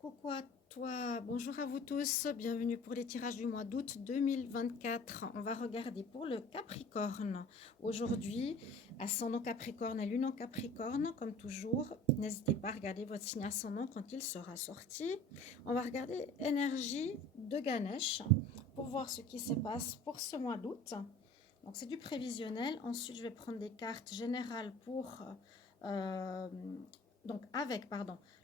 Coucou à toi, bonjour à vous tous, bienvenue pour les tirages du mois d'août 2024. On va regarder pour le Capricorne. Aujourd'hui, ascendant Capricorne et lune en Capricorne, comme toujours. N'hésitez pas à regarder votre signe ascendant quand il sera sorti. On va regarder énergie de Ganesh pour voir ce qui se passe pour ce mois d'août. Donc c'est du prévisionnel. Ensuite, je vais prendre des cartes générales pour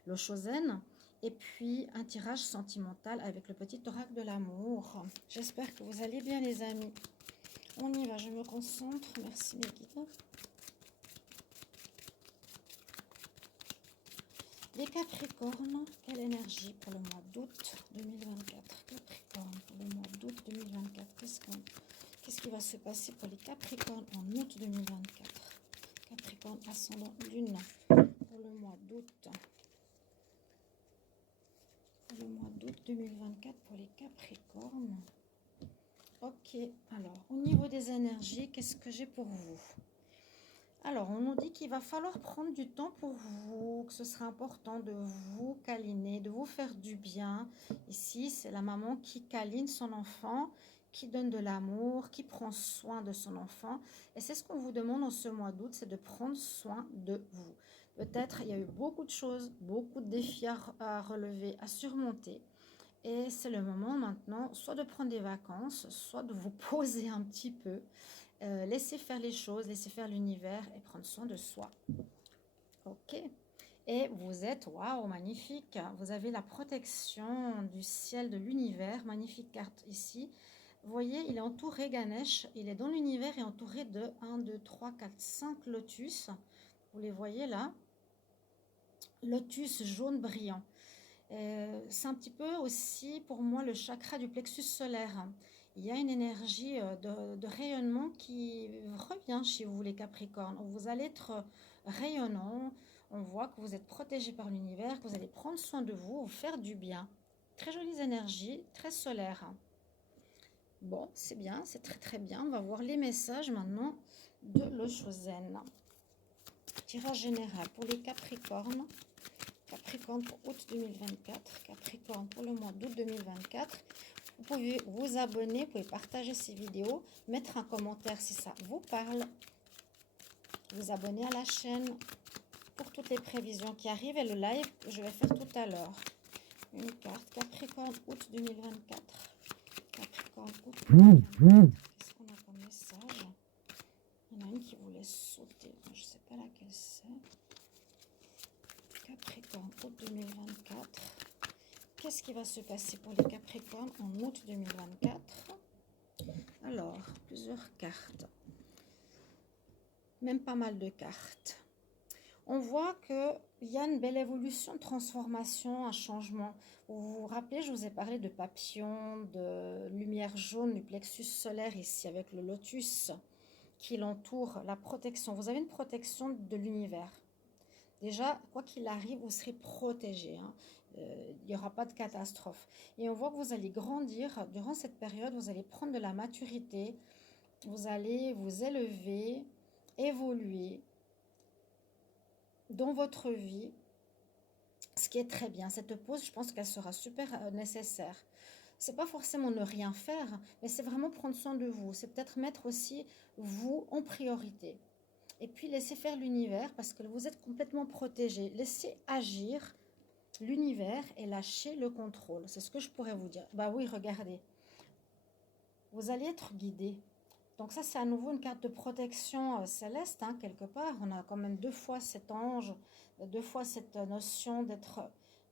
le Chosen. Et puis un tirage sentimental avec le petit oracle de l'amour. J'espère que vous allez bien les amis. On y va, je me concentre. Merci mes guides. Les Capricornes, quelle énergie pour le mois d'août 2024. Capricorne pour le mois d'août 2024. Qu'est-ce qui va se passer pour les Capricornes en août 2024? Capricorne ascendant lune pour le mois d'août. Le mois d'août 2024 pour les Capricornes. Ok, alors au niveau des énergies, qu'est-ce que j'ai pour vous? Alors, on nous dit qu'il va falloir prendre du temps pour vous, que ce sera important de vous câliner, de vous faire du bien. Ici, c'est la maman qui câline son enfant, qui donne de l'amour, qui prend soin de son enfant. Et c'est ce qu'on vous demande en ce mois d'août, c'est de prendre soin de vous. Peut-être il y a eu beaucoup de choses, beaucoup de défis à relever, à surmonter. Et c'est le moment maintenant, soit de prendre des vacances, soit de vous poser un petit peu, laisser faire les choses, laisser faire l'univers et prendre soin de soi. Ok. Et vous êtes, waouh, magnifique. Vous avez la protection du ciel, de l'univers. Magnifique carte ici. Vous voyez, il est entouré, Ganesh. Il est dans l'univers et entouré de 1, 2, 3, 4, 5 lotus. Vous les voyez là. Lotus jaune brillant. C'est un petit peu aussi pour moi le chakra du plexus solaire. Il y a une énergie de rayonnement qui revient chez vous les Capricornes. Vous allez être rayonnant, on voit que vous êtes protégé par l'univers, que vous allez prendre soin de vous, vous faire du bien. Très jolies énergies, très solaires. Bon, c'est bien, c'est très très bien. On va voir les messages maintenant de le Chosen. Tirage général pour les Capricornes. Capricorne pour août 2024, Capricorne pour le mois d'août 2024. Vous pouvez vous abonner, vous pouvez partager ces vidéos, mettre un commentaire si ça vous parle, vous abonner à la chaîne pour toutes les prévisions qui arrivent et le live que je vais faire tout à l'heure. Une carte, Capricorne août 2024. Capricorne août 2024. Qu'est-ce qu'on a comme message? Il y en a une qui voulait sauter, je ne sais pas laquelle c'est. Capricorne, août 2024. Qu'est-ce qui va se passer pour les Capricornes en août 2024? Alors, plusieurs cartes. Même pas mal de cartes. On voit qu'il y a une belle évolution, transformation, un changement. Vous vous rappelez, je vous ai parlé de papillons, de lumière jaune, du plexus solaire ici avec le lotus qui l'entoure, la protection. Vous avez une protection de l'univers. Déjà, quoi qu'il arrive, vous serez protégé. Hein. Il n'y aura pas de catastrophe. Et on voit que vous allez grandir. Durant cette période, vous allez prendre de la maturité. Vous allez vous élever, évoluer dans votre vie. Ce qui est très bien. Cette pause, je pense qu'elle sera super nécessaire. C'est pas forcément ne rien faire, mais c'est vraiment prendre soin de vous. C'est peut-être mettre aussi vous en priorité. Et puis, laissez faire l'univers parce que vous êtes complètement protégé. Laissez agir l'univers et lâchez le contrôle. C'est ce que je pourrais vous dire. Bah oui, regardez. Vous allez être guidé. Donc ça, c'est à nouveau une carte de protection céleste, hein, quelque part. On a quand même deux fois cet ange, deux fois cette notion d'être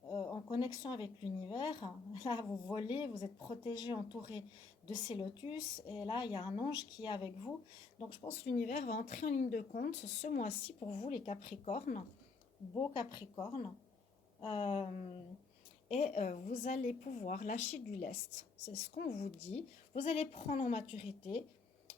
en connexion avec l'univers. Là, vous volez, vous êtes protégé, entouré de ces lotus. Et là, il y a un ange qui est avec vous. Donc, je pense que l'univers va entrer en ligne de compte ce mois-ci pour vous, les Capricornes. Beau Capricorne. Vous allez pouvoir lâcher du lest. C'est ce qu'on vous dit. Vous allez prendre en maturité.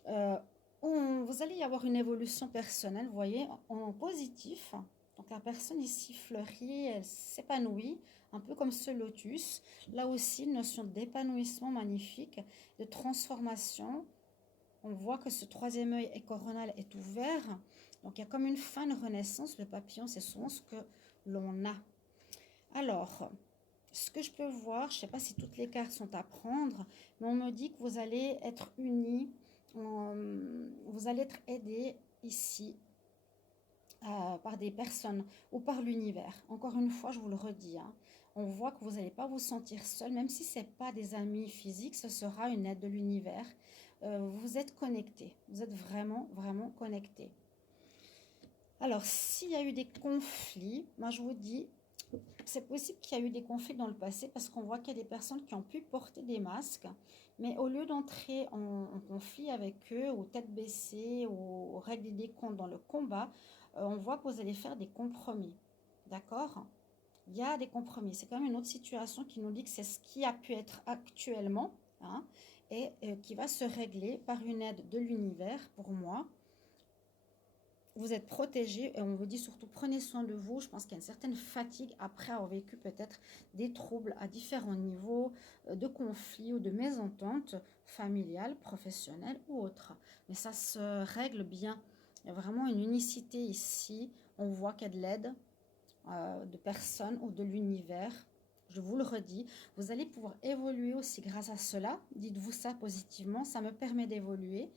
Vous allez y avoir une évolution personnelle, vous voyez, en positif. Donc la personne ici fleurit, elle s'épanouit, un peu comme ce lotus. Là aussi, une notion d'épanouissement magnifique, de transformation. On voit que ce troisième œil coronal est ouvert. Donc il y a comme une fin de renaissance. Le papillon, c'est souvent ce que l'on a. Alors, ce que je peux voir, je ne sais pas si toutes les cartes sont à prendre, mais on me dit que vous allez être unis, vous allez être aidés ici par des personnes ou par l'univers. Encore une fois, je vous le redis, hein, on voit que vous n'allez pas vous sentir seul, même si ce n'est pas des amis physiques, ce sera une aide de l'univers. Vous êtes connectés, vous êtes vraiment, vraiment connectés. Alors, s'il y a eu des conflits, moi je vous dis, c'est possible qu'il y a eu des conflits dans le passé parce qu'on voit qu'il y a des personnes qui ont pu porter des masques, mais au lieu d'entrer en conflit avec eux, ou tête baissée, ou régler des comptes dans le combat, on voit que vous allez faire des compromis. D'accord? Il y a des compromis. C'est quand même une autre situation qui nous dit que c'est ce qui a pu être actuellement, hein, et qui va se régler par une aide de l'univers pour moi. Vous êtes protégé et on vous dit surtout prenez soin de vous. Je pense qu'il y a une certaine fatigue après avoir vécu peut-être des troubles à différents niveaux de conflits ou de mésententes familiales, professionnelles ou autres. Mais ça se règle bien. Il y a vraiment une unicité ici. On voit qu'il y a de l'aide de personnes ou de l'univers. Je vous le redis, vous allez pouvoir évoluer aussi grâce à cela. Dites-vous ça positivement, ça me permet d'évoluer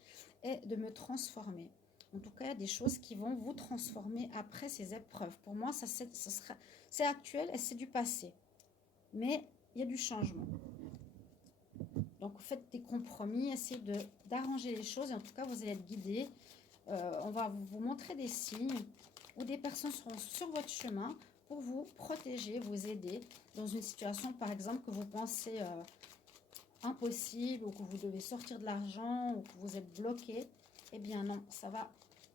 et de me transformer. En tout cas, il y a des choses qui vont vous transformer après ces épreuves. Pour moi, c'est actuel et c'est du passé. Mais il y a du changement. Donc, faites des compromis, essayez d'arranger les choses. Et en tout cas, vous allez être guidés. On va vous montrer des signes où des personnes seront sur votre chemin pour vous protéger, vous aider dans une situation, par exemple, que vous pensez impossible ou que vous devez sortir de l'argent ou que vous êtes bloqué. Eh bien non, ça va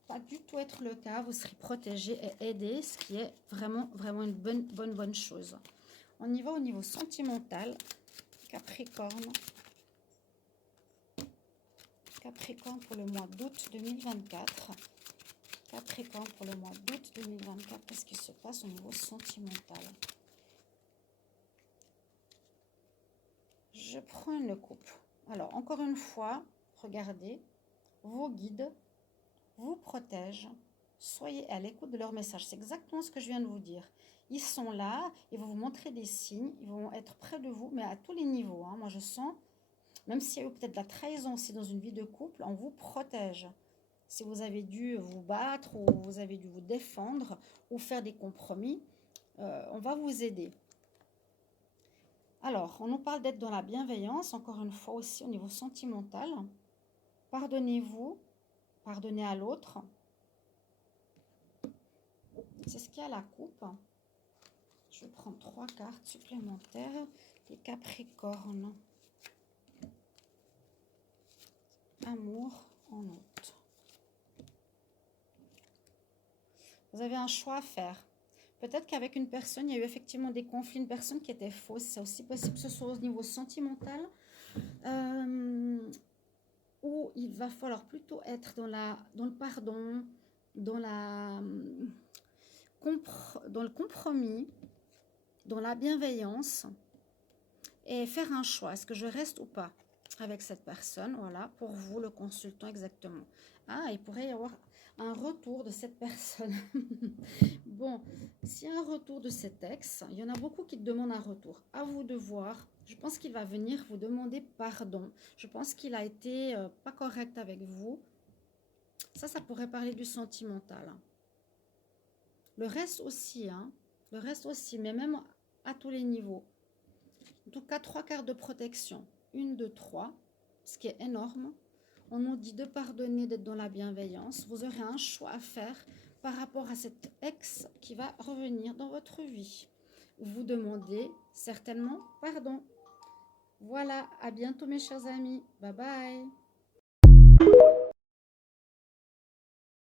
pas du tout être le cas. Vous serez protégé et aidé, ce qui est vraiment, vraiment une bonne chose. On y va au niveau sentimental. Capricorne. Capricorne pour le mois d'août 2024. Capricorne pour le mois d'août 2024. Qu'est-ce qui se passe au niveau sentimental? Je prends une coupe. Alors, encore une fois, regardez, vos guides vous protègent. Soyez à l'écoute de leurs messages. C'est exactement ce que je viens de vous dire. Ils sont là, ils vont vous montrer des signes, ils vont être près de vous, mais à tous les niveaux. Hein. Moi, je sens, même s'il y a eu peut-être de la trahison aussi dans une vie de couple, on vous protège. Si vous avez dû vous battre ou vous avez dû vous défendre ou faire des compromis, on va vous aider. Alors, on nous parle d'être dans la bienveillance, encore une fois aussi au niveau sentimental. Pardonnez-vous, pardonnez à l'autre. C'est ce qu'il y a à la coupe. Je vais prendre 3 cartes supplémentaires. Les Capricornes. Amour en août. Vous avez un choix à faire. Peut-être qu'avec une personne, il y a eu effectivement des conflits, une personne qui était fausse. C'est aussi possible que ce soit au niveau sentimental. Où il va falloir plutôt être dans le pardon, dans le compromis, dans la bienveillance et faire un choix. Est-ce que je reste ou pas avec cette personne? Voilà, pour vous, le consultant exactement. Ah, il pourrait y avoir un retour de cette personne. Bon, s'il y a un retour de cet ex, il y en a beaucoup qui demandent un retour. À vous de voir. Je pense qu'il va venir vous demander pardon. Je pense qu'il a été pas correct avec vous. Ça pourrait parler du sentimental. Le reste aussi, hein. Le reste aussi, mais même à tous les niveaux. En tout cas, 3 cartes de protection. 1, 2, 3, ce qui est énorme. On nous dit de pardonner, d'être dans la bienveillance. Vous aurez un choix à faire par rapport à cet ex qui va revenir dans votre vie. Vous demandez certainement pardon. Voilà, à bientôt mes chers amis. Bye bye.